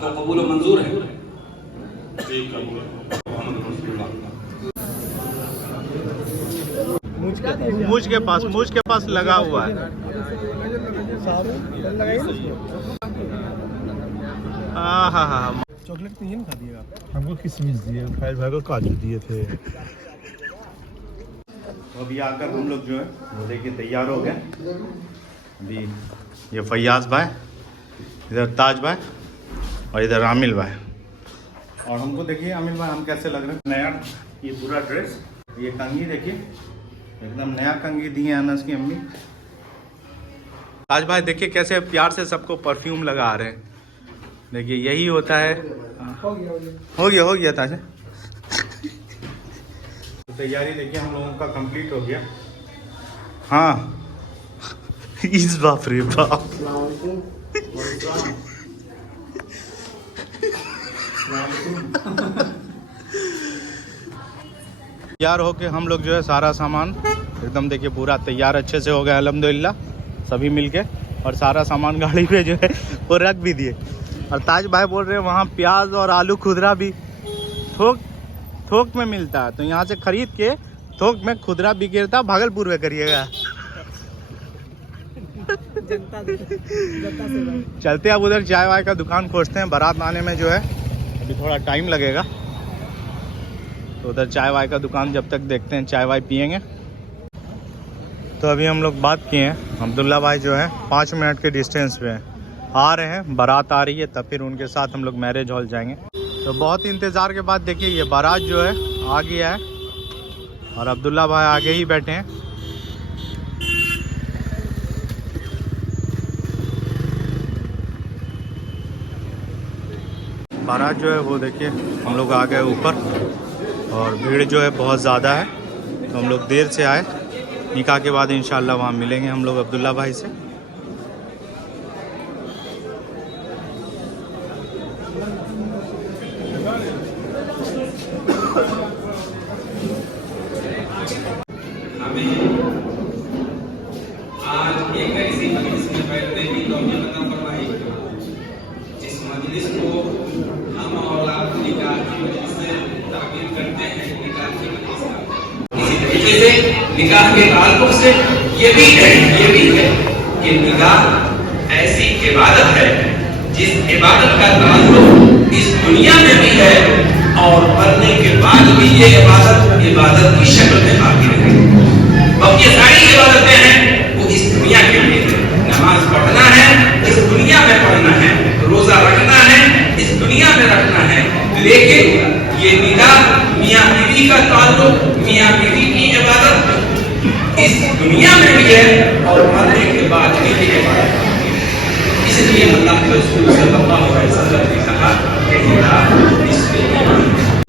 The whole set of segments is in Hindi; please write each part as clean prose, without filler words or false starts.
आपको कबूल मंजूर है? मूछ के पास लगा हुआ है। हाँ, चॉकलेट तो ये नहीं खा दिएगा। हमको किशमिश दिए, फाइल भाई को काजू दिए थे। तो अभी आकर हम लोग जो है वो देखिए तैयार हो गए। अभी ये फैयाज भाई, इधर ताज भाई और इधर आमिल भाई। और हमको देखिए आमिल भाई हम कैसे लग रहे हैं। नया ये पूरा ड्रेस, ये कंघी देखिए एकदम नया कंघी दी है अनस की अम्मी। ताज भाई देखिए कैसे प्यार से सबको परफ्यूम लगा रहे हैं। देखिए यही होता है। हो गया ताज। तो तैयारी देखिए हम लोगों का कंप्लीट हो गया। हाँ इस बाप रे बाप। तैयार होके हम लोग जो है सारा सामान एकदम देखिए पूरा तैयार अच्छे से हो गया अल्हम्दुलिल्लाह सभी मिलके। और सारा सामान गाड़ी पे जो है वो रख भी दिए। और ताज भाई बोल रहे हैं वहाँ प्याज और आलू खुदरा भी थोक में मिलता है, तो यहाँ से खरीद के थोक में खुदरा बिकेता भागलपुर में करिएगा। चलते अब उधर चाय वाय का दुकान खोजते हैं। बारात आने में जो है अभी थोड़ा टाइम लगेगा, तो उधर चाय वाय का दुकान जब तक देखते हैं, चाय वाय पियेंगे। तो अभी हम लोग बात किए हैं, अब्दुल्ला भाई जो है 5 मिनट के डिस्टेंस पे आ रहे हैं, बारात आ रही है, तब फिर उनके साथ हम लोग मैरिज हॉल जाएंगे। तो बहुत इंतज़ार के बाद देखिए ये बारात जो है आ गया है और अब्दुल्ला भाई आगे ही बैठे हैं। बारात जो है वो देखिए हम लोग आ गए ऊपर और भीड़ जो है बहुत ज़्यादा है, तो हम लोग देर से आए। निकाह के बाद इंशाल्लाह वहाँ मिलेंगे हम लोग अब्दुल्ला भाई से। हमें आज एक ऐसी मजलिस में बैठने की तौफीक अता फरमाई जिस मजलिस को हम और आप निकाह की मजलिस से ताबीर करते हैं। निकाह की मजलिस इसी तरीके से निकाह के ताल्लुक से ये भी है कि निकाह ऐसी इबादत है जिस इबादत का ताल्लुक इस दुनिया में भी है और मरने के बाद भी ये इबादत की शक्ल में बाकी रहेगी। अब ये सारी इबादतें हैं वो इस दुनिया के लिए है। नमाज पढ़ना है इस दुनिया में पढ़ना है, रोजा रखना है इस दुनिया में रखना है, लेकिन ये निकाह मियां बीवी का ताल्लुक, मियां बीवी की इबादत इस दुनिया में भी है और मरने के बाद भी ये इबादत है। इसलिए अल्लाह के रसूल सल्लल्लाहु अलैहि वसल्लम ने कहा कि निकाह इसमें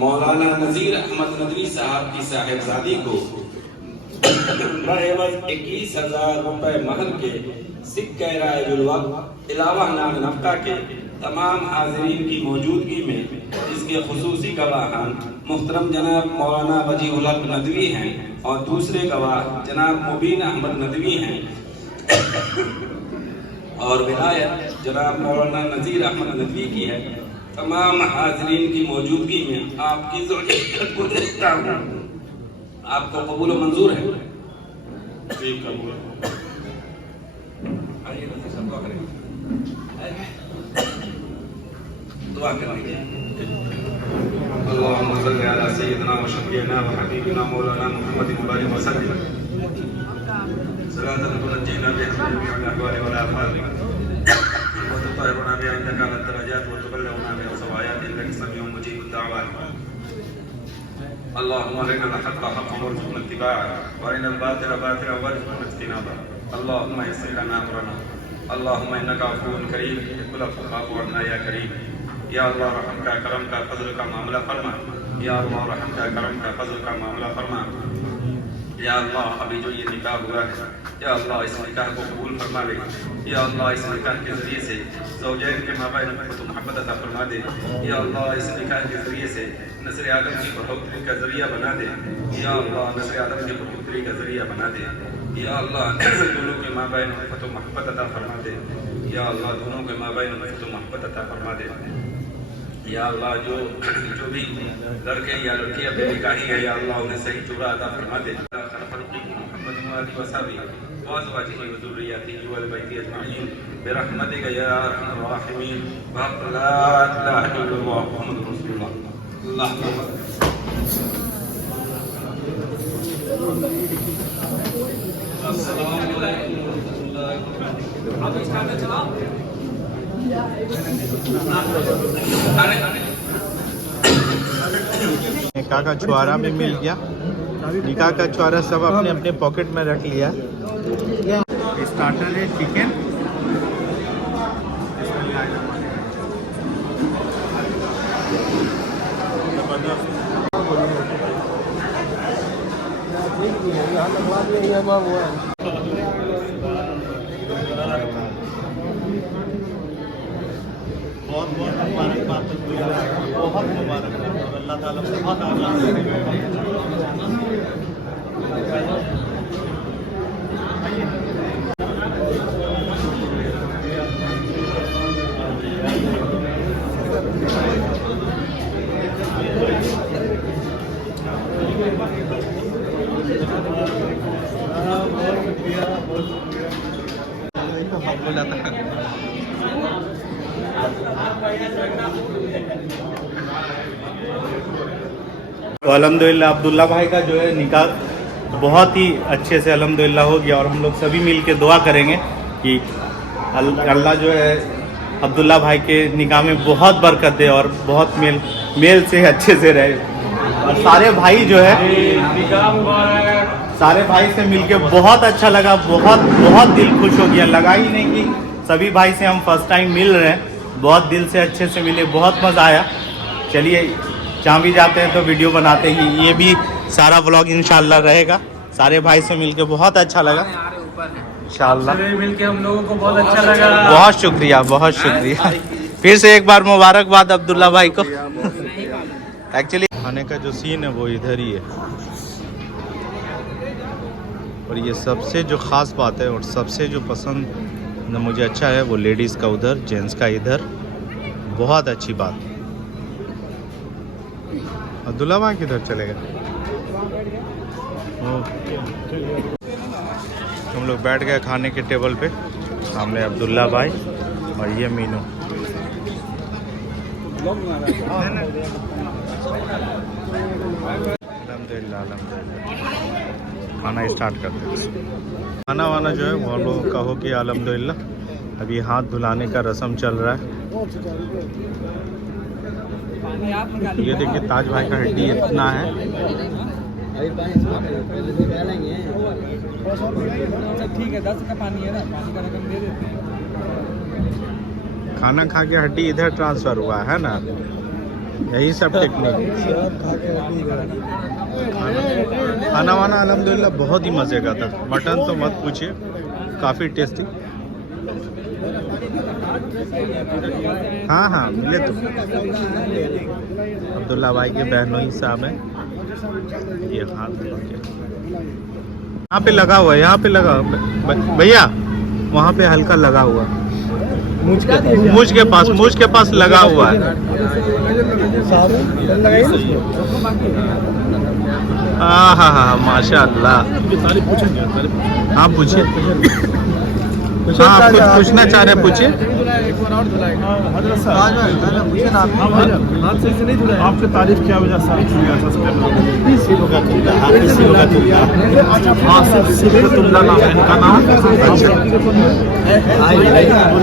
मौलाना नजीर अहमद नदवी साहब की साहिबजादी को बएवज 21,000 रुपए महल के सिक्के रायजुल वक्त इलावा नाम नफ्ता के तमाम हाज़रीन की मौजूदगी में इसके खुसूसी गवाहान मुहतरम जनाब मौलाना वजीहुल हक नदवी हैं और दूसरे गवाह जनाब मुबीन अहमद नदवी हैं और विलायत जनाब मौलाना नजीर अहमद नदवी की है। तमाम हाज़रीन की मौजूदगी में आपकी ज़रूरत को देखता हूँ। आपको कबूल मंजूर है? दुआ करेंगे। अल्लाहुम्मा सल्ली अला सय्यिदिना व शफीना व हबीबिना मौलाना मुहम्मदिन बारिक वसल्लम सलातन तुनज्जीना बिहा मिन जमीइल अहवालि वल आफात व तुतहिरुना बिहा इंदका अला दरजात व तुबल्लिगुना बिहा सवायात innaka समीउन मुजीबुद दअवात। अल्लाहुम्मा अरिनल हक़्क़ा हक़्क़न warzuqna इत्तिबाअह व अरिनल बातिला बातिलन warzuqना इज्तिनाबह। अल्लाहुम्मा यस्सिर लना अमरना। अल्लाहुम्मा इन्नका अफ़ुव्वुन करीम तुहिब्बुल अफ़्व फ़अफ़ु अन्ना या करीम। या अल्लाह रहम का करम का फजल का मामला फरमा। या अल्लाह रहम का करम का फजल का मामला फरमा। या अल्लाह अभी जो ये निकाह हुआ है, या अल्लाह इस निकाह को कबूल फरमा ले। या अल्लाह इस निकाह के ज़रिए से ज़ौजैन के माबाइन मोहब्बत अता फरमा दे। या अल्लाह इस निकाह के ज़रिए से नस्ल आदम की बढ़ोतरी का ज़रिया बना दे। या अल्लाह नस्ल आदम की बढ़ोतरी का ज़रिया बना दे। या अल्लाह दोनों के माबाइन मोहब्बत अता फरमा दे। या अल्लाह दोनों के माबाइन मोहब्बत अता फरमा दे। या अल्लाह जो भी लड़के या लड़कियां बेनिकाही है, या अल्लाह उन्हें सही चूड़ा अता फरमा दे। निकाह का छुआरा भी मिल गया। निकाह का छुआरा सब अपने अपने पॉकेट में रख लिया। स्टार्टर है चिकन, बहुत बहुत मुबारकबाद, बहुत मुबारकबाद। अल्लाह ताला बहुत आगे तो अल्हम्दुलिल्लाह अब्दुल्ला भाई का जो है निकाह बहुत ही अच्छे से अल्हम्दुलिल्लाह हो गया। और हम लोग सभी मिल के दुआ करेंगे कि अल्लाह जो है अब्दुल्ला भाई के निकाह में बहुत बरकत दे और बहुत मेल से अच्छे से रहे। और सारे भाई जो है, सारे भाई से मिलके बहुत अच्छा लगा, बहुत बहुत दिल खुश हो गया। लगा ही नहीं कि सभी भाई से हम फर्स्ट टाइम मिल रहे हैं। बहुत दिल से अच्छे से मिले, बहुत मज़ा आया। चलिए जहाँ भी जाते हैं तो वीडियो बनाते हैं। ये भी सारा व्लॉग इंशाल्लाह रहेगा। सारे भाई से मिलके बहुत अच्छा लगा इंशाल्लाह। मिलके हम लोगों को बहुत अच्छा लगा। बहुत शुक्रिया, बहुत शुक्रिया। फिर से एक बार मुबारकबाद अब्दुल्ला भाई को। एक्चुअली खाने का जो सीन है वो इधर ही है। और ये सबसे जो ख़ास बात है और सबसे जो पसंद मुझे अच्छा है वो लेडीज़ का उधर, जेंट्स का इधर। बहुत अच्छी बात। अब्दुल्ला भाई किधर चले गए? हम लोग बैठ गए खाने के टेबल पे। सामने अब्दुल्ला भाई और ये मीनू। अल्हम्दुलिल्लाह, अल्हम्दुलिल्लाह। खाना स्टार्ट करते हैं। खाना वाना जो है वो हम लोगों का हो गया अल्हम्दुलिल्लाह। अभी हाथ धुलाने का रस्म चल रहा है। ये देखिए ताज भाई का हड्डी इतना है। ठीक है, 10 का पानी है ना, पानी का रकम दे देते हैं। खाना खा के हड्डी इधर ट्रांसफ़र हुआ है ना, यही सब टेक्निक। खाना वाना अल्हम्दुलिल्लाह बहुत ही मज़े का था। मटन तो मत पूछिए, काफ़ी टेस्टी। हाँ हाँ मिले तो। अब्दुल्ला भाई के बहनोई साहब हैं। ये हाथ यहाँ पे लगा हुआ है, यहाँ पे लगा भैया, वहाँ पे हल्का लगा हुआ, मूंछ के पास लगा हुआ है। हाँ हाँ हाँ माशाअल्लाह। हाँ पूछिए। हाँ आप कुछ पूछना चाह रहे हैं, पूछिए। आपकी तारीफ क्या वजह से नाम है इनका नाम।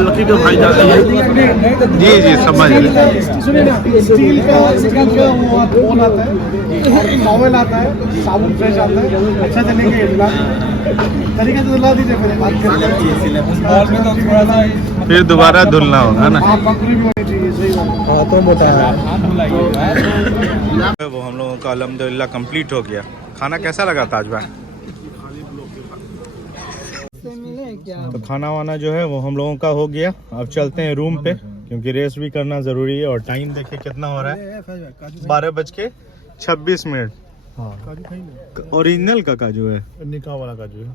लकी के भाई जा रही है। जी जी समझ रहे। स्टील का टॉवल आता है, साबुन फ्रेश आता है, अच्छा चलेंगे तरीके से धुला दीजिए। फिर बात करते फिर दोबारा धुलना होगा ना। बकरी भी होनी चाहिए, सही बात तो मोटा है। वो हम लोगों का अल्हम्दुलिल्लाह कंप्लीट हो गया। खाना कैसा लगा ताज भाई? तो खाना वाना जो है वो हम लोगों का हो गया। अब चलते हैं रूम पे, क्योंकि रेस्ट भी करना ज़रूरी है। और टाइम देखिए कितना हो रहा है, 12:26। हाँ काजू खाएंगे, ओरिजिनल का काजू है। निकाह वाला काजू है।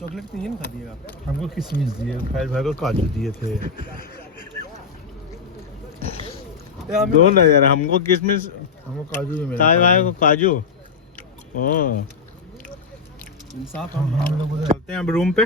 चॉकलेट तो ये नहीं खा दिएगा। हमको किशमिश दिए, फाइल भाई को काजू दिए थे। दो ना यार, हमको किशमिश, हमको काजू भी मिला। ताज भाई को काजू। ओ इंसाफ हम लोग चलते हैं अब रूम पे।